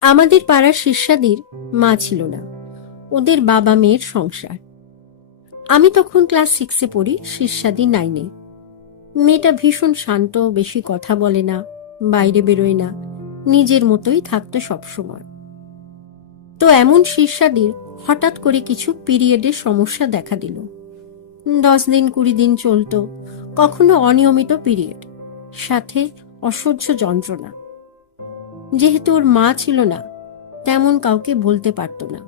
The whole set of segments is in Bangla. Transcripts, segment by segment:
আমাদের পাড়ার শিষ্যাদের মা ছিল না। ওদের বাবা মেয়ের সংসার। আমি তখন ক্লাস সিক্সে পড়ি শিষ্যাদি নাইনে। মেয়েটা ভীষণ শান্ত, বেশি কথা বলে না, বাইরে বেরোয় না, নিজের মতোই থাকতো সবসময়। তো এমন শীর্ষাদির হঠাৎ করে কিছু পিরিয়ডের সমস্যা দেখা দিল। দশ দিন, কুড়ি দিন চলত, কখনো অনিয়মিত পিরিয়ড, সাথে অসহ্য যন্ত্রণা। যেহেতু ওর মা ছিল না, তেমন কাউকে বলতে পারত না।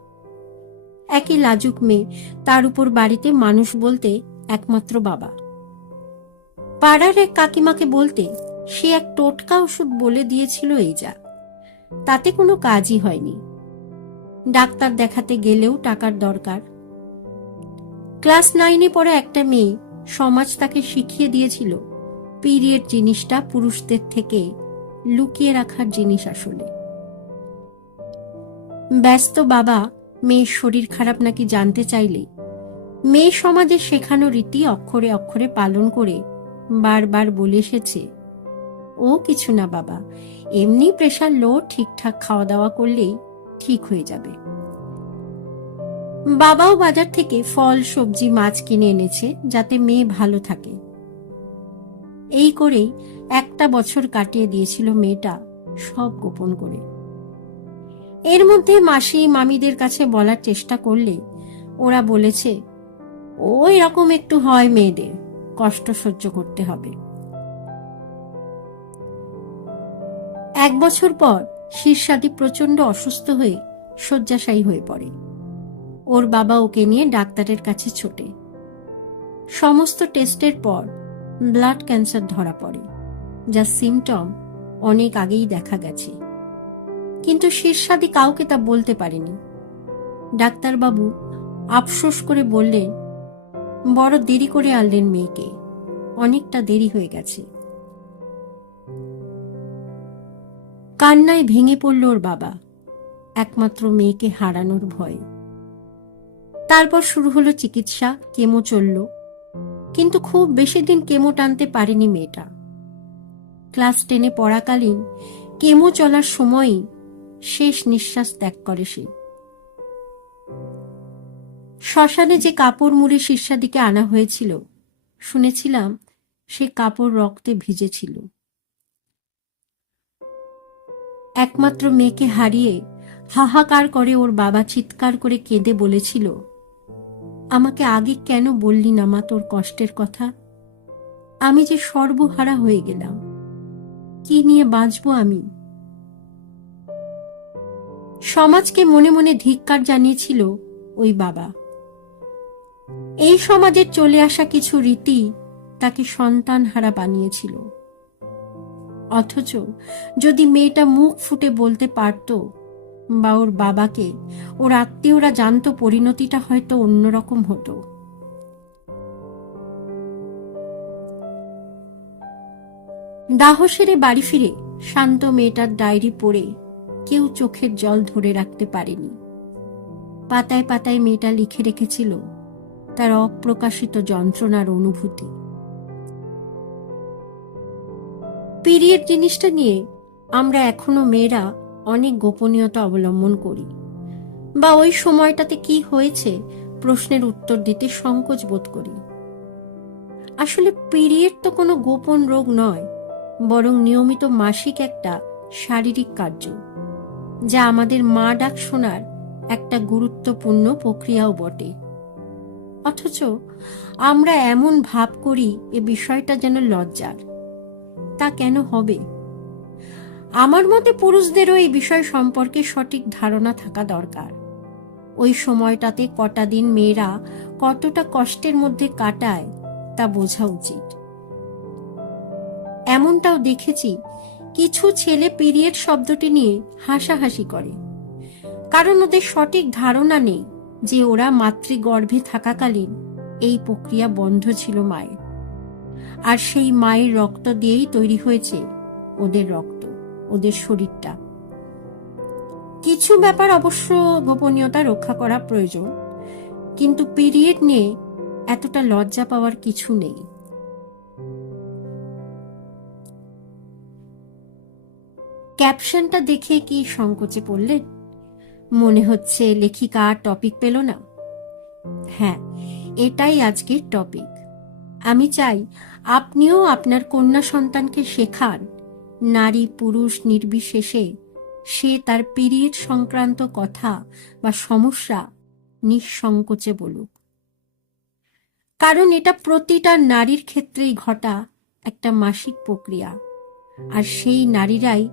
একই লাজুক মেয়ে, তার উপর বাড়িতে মানুষ বলতে একমাত্র বাবা। পাড়ার এক কাকিমাকে বলতে সে এক টোটকা ওষুধ বলে দিয়েছিল এই যা। তাতে কোনো কাজই হয়নি। ডাক্তার দেখাতে গেলেও টাকার দরকার। ক্লাস নাইনে পড়ে একটা মেয়ে সমাজ তাকে শিখিয়ে দিয়েছিল, পিরিয়ড জিনিসটা পুরুষদের থেকে লুকিয়ে রাখার জিনিস আসলে। ব্যস্ত বাবা মেয়ের শরীর খারাপ নাকি জানতে চাইলে, মেয়ে সমাজে শেখানো রীতি অক্ষরে অক্ষরে পালন করে বারবার বলে এসেছে, ও কিছু না বাবা, এমনি প্রেশার লো, ঠিকঠাক খাওয়া দাওয়া করলেই ঠিক হয়ে যাবে। বাবাও বাজার থেকে ফল, সবজি, মাছ কিনে এনেছে যাতে মেয়ে ভালো থাকে। এই করেই একটা বছর কাটিয়ে দিয়েছিল মেয়েটা সব গোপন করে। এর মধ্যে মাসি মামিদের কাছে বলার চেষ্টা করলে ওরা বলেছে ও এরকম একটু হয় মেয়েদের, কষ্ট সহ্য করতে হবে। এক বছর পর শীর্ষাদি প্রচণ্ড অসুস্থ হয়ে শয্যাশায়ী হয়ে পড়ে। ওর বাবা ওকে নিয়ে ডাক্তারের কাছে ছোটে। সমস্ত টেস্টের পর ব্লাড ক্যান্সার ধরা পড়ে, যা সিমটম অনেক আগেই দেখা গেছে। কিন্তু শীর্ষাদি কাউকে তা বলতে পারেনি। ডাক্তারবাবু আফসোস করে বললেন, বড় দেরি করে আনলেন মেয়েকে, অনেকটা দেরি হয়ে গেছে। কান্নায় ভেঙে পড়ল ওর বাবা, একমাত্র মেয়েকে হারানোর ভয়ে। তারপর শুরু হলো চিকিৎসা, কেমো চলল। কিন্তু খুব বেশি দিন কেমো টানতে পারেনি মেয়েটা। ক্লাস টেনে পড়াকালীন কেমো চলার সময়ই শেষ নিঃশ্বাস ত্যাগ করে সে। শ্মশানে যে কাপড় মুড়ে শীর্ষাদিকে আনা হয়েছিল, শুনেছিলাম সে কাপড় রক্তে ভিজেছিল। একমাত্র মেয়েকে হারিয়ে হাহাকার করে ওর বাবা চিৎকার করে কেঁদে বলেছিল আমাকে আগে কেন বললি না মা তোর কষ্টের কথা? আমি যে সর্বহারা হয়ে গেলাম। কি নিয়ে বাঁচবো আমি? সমাজকে মনে মনে ধিক্কার জানিয়েছিল ওই বাবা। এই সমাজে চলে আসা কিছু রীতি তাকে সন্তান হারা বানিয়েছিল। অথচ যদি মেয়েটা মুখ ফুটে বলতে পারত বা ওর বাবাকে, ওর আত্মীয়রা জানতো পরিণতিটা হয়তো অন্যরকম হতো। দাহ সেরে বাড়ি ফিরে শান্ত মেয়েটার ডায়েরি পড়ে কেউ চোখের জল ধরে রাখতে পারেনি। পাতায় পাতায় মেয়েটা লিখে রেখেছিল তার অপ্রকাশিত যন্ত্রণার অনুভূতি। পিরিয়ড জিনিসটা নিয়ে আমরা এখনও মেয়েরা অনেক গোপনীয়তা অবলম্বন করি। বা ওই সময়টাতে কি হয়েছে প্রশ্নের উত্তর দিতে সংকোচ বোধ করি। আসলে পিরিয়ড তো কোনো গোপন রোগ নয়, বরং নিয়মিত মাসিক একটা শারীরিক কার্য, যা আমাদের মা ডাক শোনার একটা গুরুত্বপূর্ণ প্রক্রিয়াও বটে। অথচ আমরা এমন ভাব করি এ বিষয়টা যেন লজ্জার। তা কেন হবে? আমার মতে পুরুষদেরও এই বিষয় সম্পর্কে সঠিক ধারণা থাকা দরকার। ওই সময়টাতে কটা দিন মেয়েরা কতটা কষ্টের মধ্যে কাটায় তা বোঝা উচিত। এমনটাও দেখেছি, কিছু ছেলে পিরিয়ড শব্দটি নিয়ে হাসাহাসি করে। কারণ ওদের সঠিক ধারণা নেই যে ওরা মাতৃগর্ভে থাকাকালীন এই প্রক্রিয়া বন্ধ ছিল মায়ের। আর সেই মায়ের রক্ত দিয়েই তৈরি হয়েছে ওদের রক্ত। ওদের শরীরটা। কিছু ব্যাপার অবশ্য গোপনীয়তা রক্ষা করা প্রয়োজন, কিন্তু পিরিয়ড নিয়ে এতটা লজ্জা পাওয়ার কিছু নেই। ক্যাপশনটা দেখে কি সংকোচে পড়লেন মনে হচ্ছে লেখিকা টপিক পেল না। হ্যাঁ এটাই আজকের টপিক। আমি চাই আপনিও আপনার কন্যা সন্তানকে শেখান। নারী পুরুষ নির্বিশেষে সে তার পিরিয়ড সংক্রান্ত কথা বা সমস্যা নিঃসংকোচে বলুক। কারণ এটা প্রতিটা নারীর ক্ষেত্রেই ঘটা একটা মাসিক প্রক্রিয়া, আর সেই নারীরাই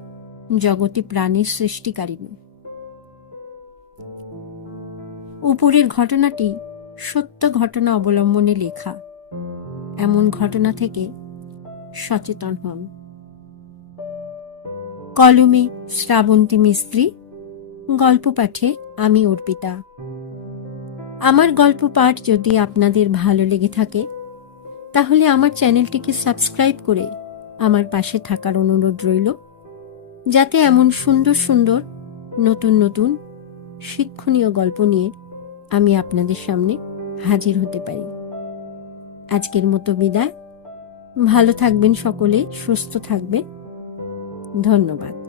জগতে প্রাণের সৃষ্টিকারিণী। উপরের ঘটনাটি সত্য ঘটনা অবলম্বনে লেখা। এমন ঘটনা থেকে সচেতন হন। কলমে শ্রাবন্তী মিস্ত্রি, গল্প পাঠে আমি অর্পিতা। আমার গল্প পাঠ যদি আপনাদের ভালো লেগে থাকে, তাহলে আমার চ্যানেলটিকে সাবস্ক্রাইব করে আমার পাশে থাকার অনুরোধ রইল, যাতে এমন সুন্দর সুন্দর, নতুন নতুন, শিক্ষণীয় গল্প নিয়ে আমি আপনাদের সামনে হাজির হতে পারি। আজকের মতো বিদায়। ভালো থাকবেন সকলে, সুস্থ থাকবেন। ধন্যবাদ।